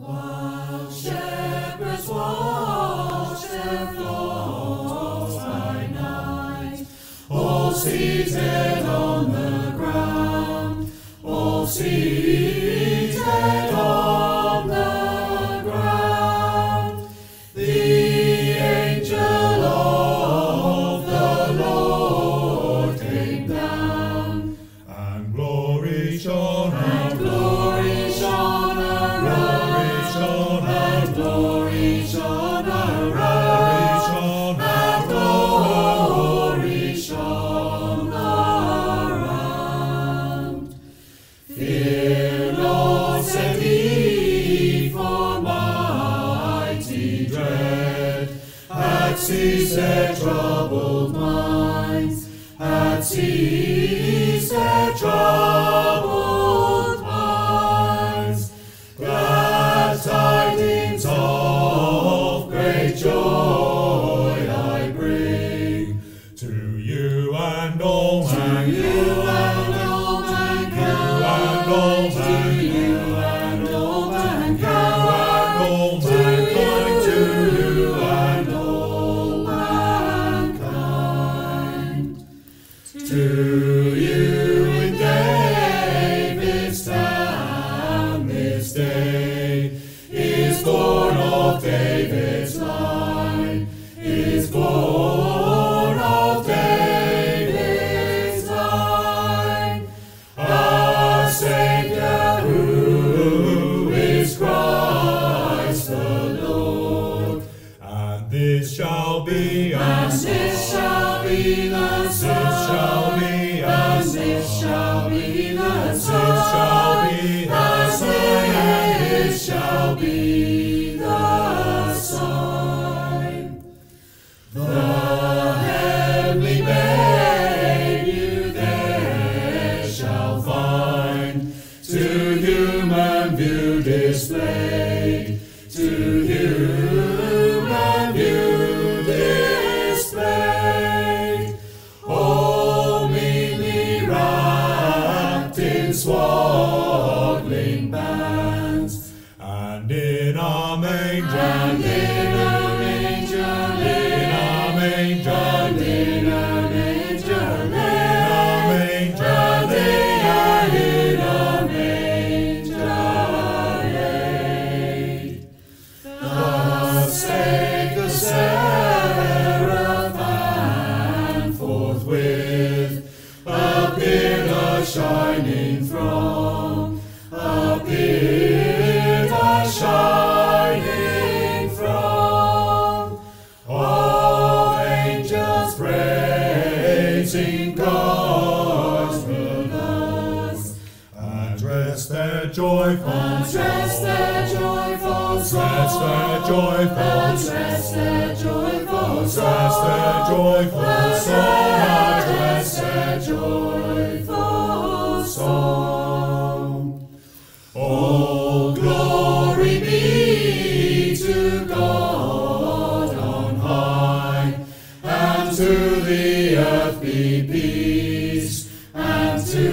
While shepherds watch their flocks by night, all seated on the ground, all seated on the ground, the angel of the Lord came down, and glory shone and glory shone around. And glory shone around, and glory shone around. Fear not, said he, for mighty dread had seized their troubled minds, had seized their troubled minds. Glad tidings of great joy I bring to you and all mankind. To you and all mankind. To you and all mankind. To you and all mankind. To you in David's town this day is born of David's line, is born of David's line, a Saviour who is Christ the Lord. And this shall be, And this shall be the sign, and this shall be the sign, and this shall be the sign. The heavenly babe you there shall find, to human view displayed, to human view displayed, all meanly wrapped in swaddling bands, and in a manger, and in a manger, in a manger, and in a manger, manger, in a manger laid. Thus spake the seraph, and forthwith appeared a shining throng, appeared a shining throng of angels praising God's goodness, and dressed their joyful and dressed their joyful song, dressed their joyful and dressed their joyful dressed their joyful and dressed their joyful song. Oh, glory be to God on high, and to the earth be peace, and to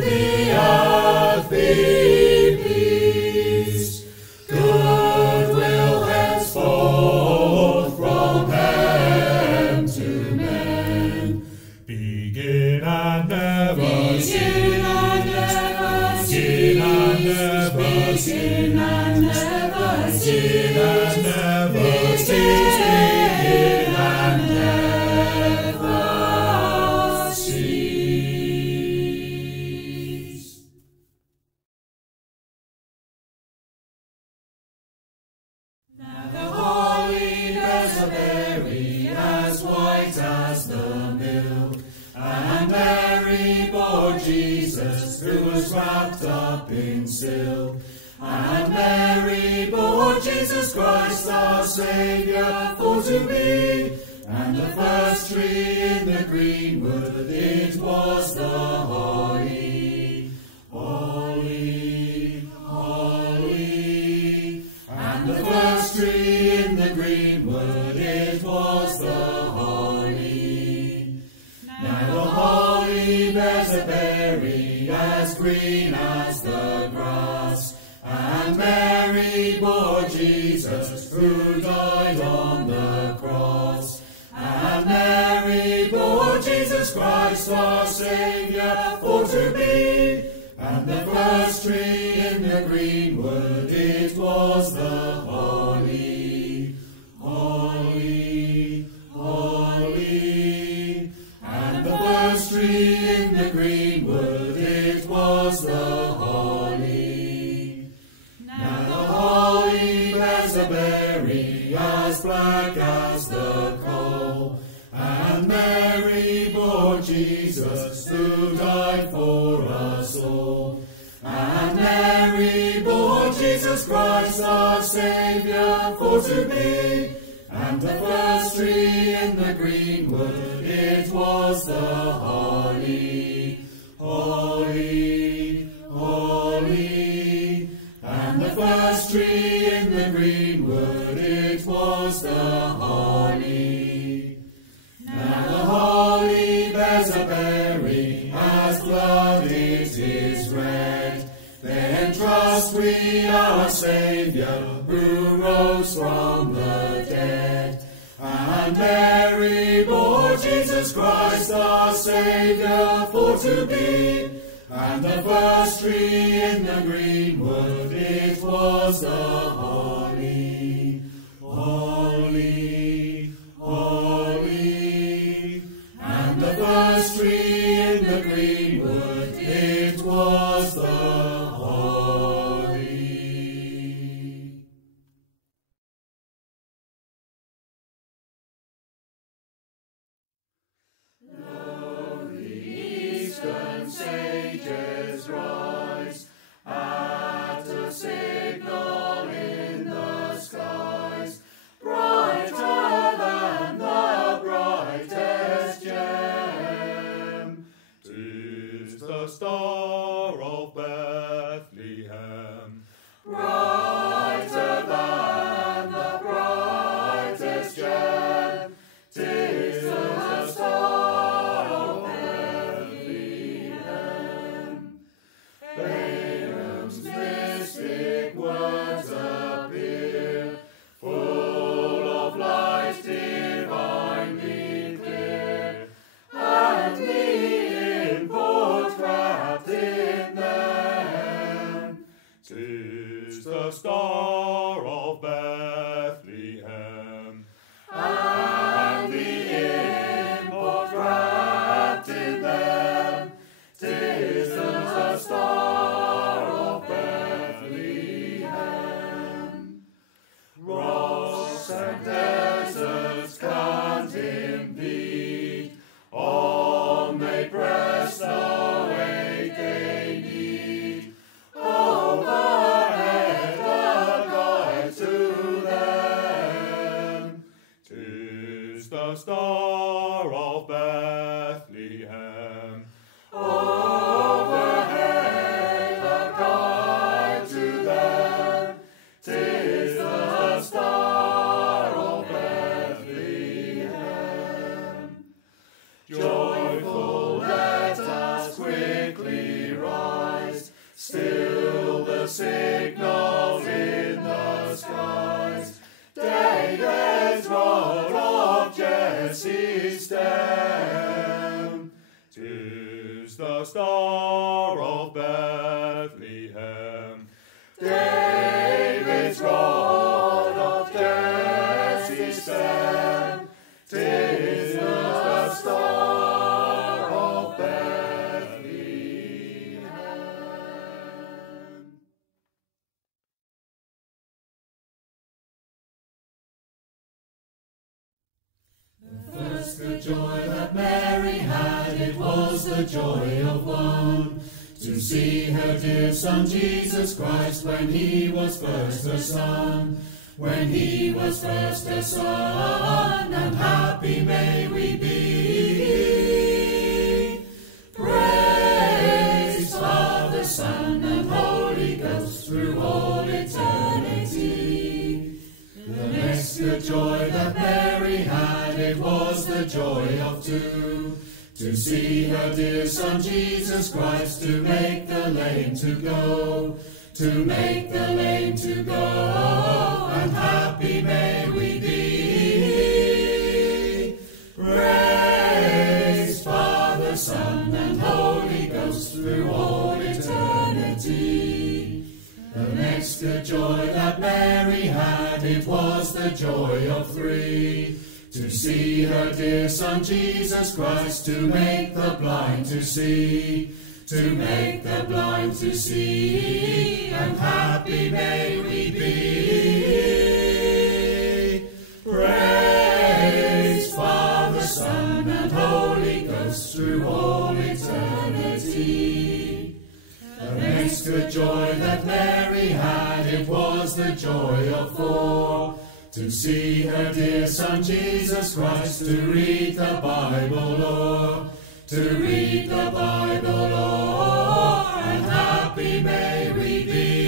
the earth be peace. Goodwill henceforth from heaven to men. begin and never Begin cease. and never Begin and cease. never Begin and never cease. Begin and never cease. Begin and never cease. Now the holly bears a berry as white as the milk, and Mary bore Jesus, who was wrapped up in silk. And Mary bore Jesus Christ, our Saviour, for to be. And the first tree in the greenwood, it was the holly, holly, holly. And the first tree in the greenwood, it was the holly. Now the holly bears a berry as green as the grass, And Mary bore Jesus, who died on the cross. And Mary bore Jesus Christ, our Saviour, for to be. And the first tree in the greenwood, it was the holly, holly, holly. And the first tree in the greenwood, it was the holly. Now the holly bears a berry as black as the coal. And Mary bore Jesus, who died for us all. And Mary bore Jesus Christ, our Saviour, for to be. And the first tree in the greenwood, it was the holly, holly, holly. And the first tree in the greenwood, it was the holly. Now the holly bears a berry, as blood it is red. Then trust we our Saviour, who rose from the dead. And Mary bore Jesus Christ, our Saviour, for to be. And the first tree in the greenwood, it was the holly, holly, holly. And the first tree in the greenwood, it was the holly. Lo, the eastern sages rise at a signal in the skies, brighter than the brightest gem. 'Tis the Star of Bethlehem, brighter than the brightest gem. 'Tis the Star of Bethlehem. Balaam's mystic words appear, full of light divinely clear, and the import wrapped in them. 'Tis the Star of Bethlehem, and the import wrapped in them. 'Tis the Star of Bethlehem. Rocks and deserts can't impede, all may press the way they need. Overhead a guide to them. 'Tis the Star of Bethlehem. Overhead a guide to them. 'Tis the Star of Bethlehem. Joyful let us quickly rise, still the signals in the skies. David's rod of Jesse's stem. 'Tis the Star of Bethlehem. David's rod of Jesse's stem. 'Tis the Star of Bethlehem. The first good joy that Mary had, it was the joy of one, to see her dear Son Jesus Christ when he was first her Son. When he was first her Son, and happy may we be. Praise Father, Son, and Holy Ghost through all eternity. The next good joy that Mary had, it was the joy of two, to see her dear Son Jesus Christ, to make the lame to go, to make the lame to go, and happy may we be. Praise Father, Son, and Holy Ghost through all eternity. The next good joy that Mary had, it was the joy of three. To see her dear Son Jesus Christ, to make the blind to see, to make the blind to see, and happy may we be. Praise Father, Son, and Holy Ghost through all eternity. The next good joy that Mary had, it was the joy of four. To see her dear Son Jesus Christ, to read the Bible lore, to read the Bible lore, and happy may we be.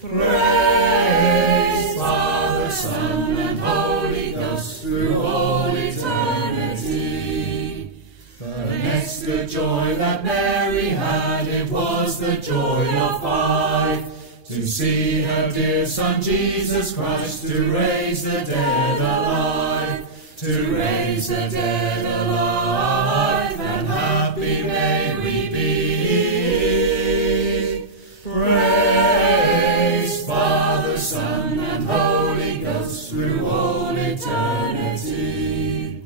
Praise Father, Son, and Holy Ghost through all eternity. The next good joy that Mary had, it was the joy of five. To see her dear Son Jesus Christ, to raise the dead alive, to raise the dead alive, and happy may we be. Praise Father, Son, and Holy Ghost through all eternity.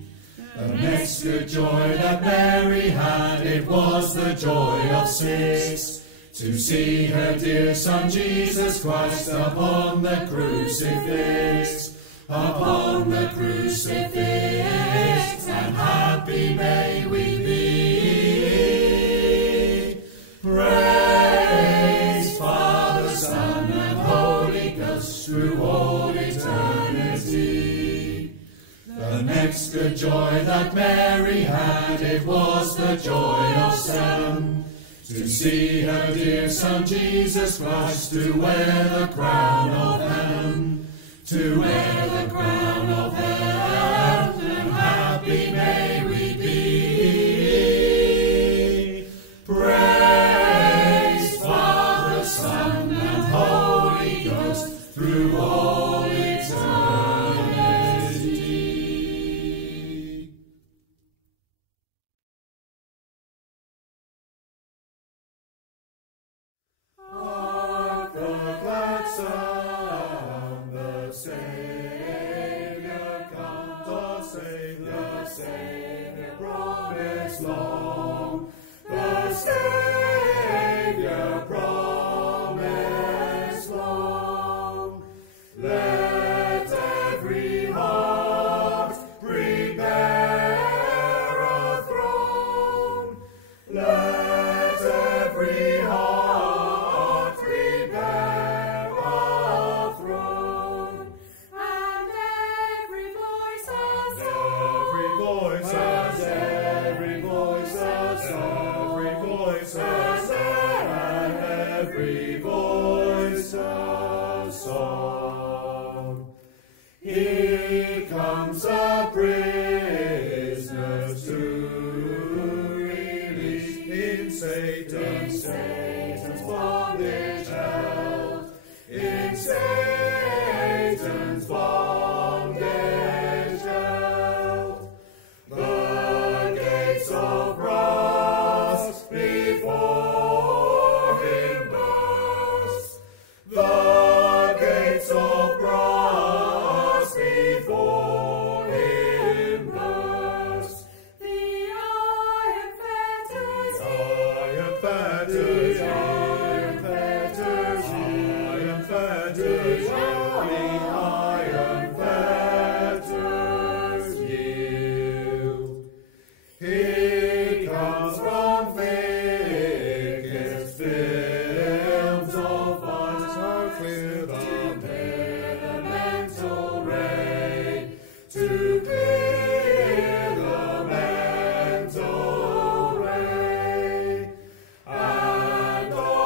The next good joy that Mary had, it was the joy of six. To see her dear Son Jesus Christ upon the crucifix, upon the crucifix, and happy may we be. Praise Father, Son, and Holy Ghost through all eternity. The next good joy that Mary had, it was the joy of seven. To see her dear Son Jesus Christ, to wear the crown of heaven, to wear the crown of heaven, and happy may we be. Praise Father, Son, and Holy Ghost through all eternity. Hark the glad sound, the Saviour comes, the Saviour promised long, the Saviour promised long. Let every heart prepare a throne. Let every heart prepare a throne. And every voice has Every voice has, every voice has, every voice has, and every voice has sung. Here comes a prisoner to release in Satan's bondage held, in Satan's bondage held. The gates of brass before him burst, the gates of brass before him burst. the iron fetters, Iron fetters, iron fetters, iron fetters, the iron fetters yield. Here comes from thickest films of fires, how clear the mental ray, to clear the mental ray. And all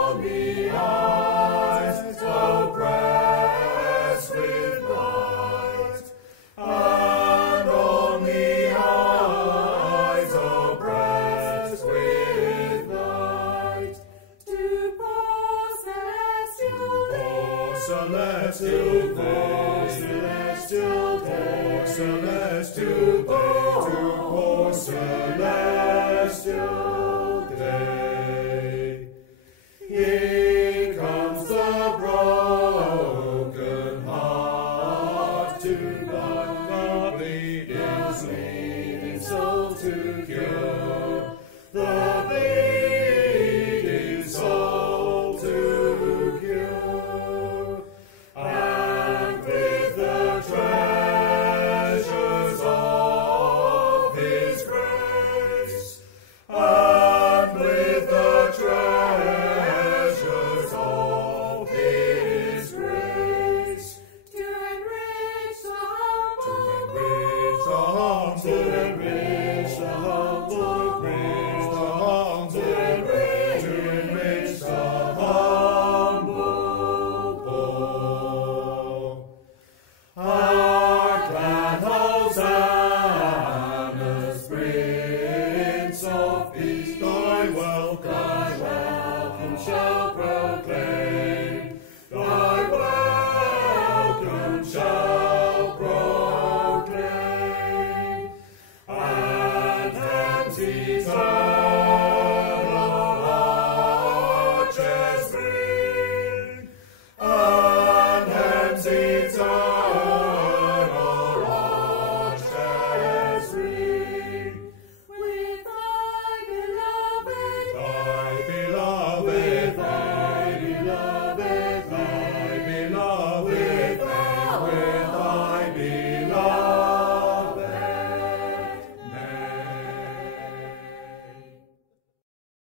celestial chorus, celestial chorus, celestial chorus.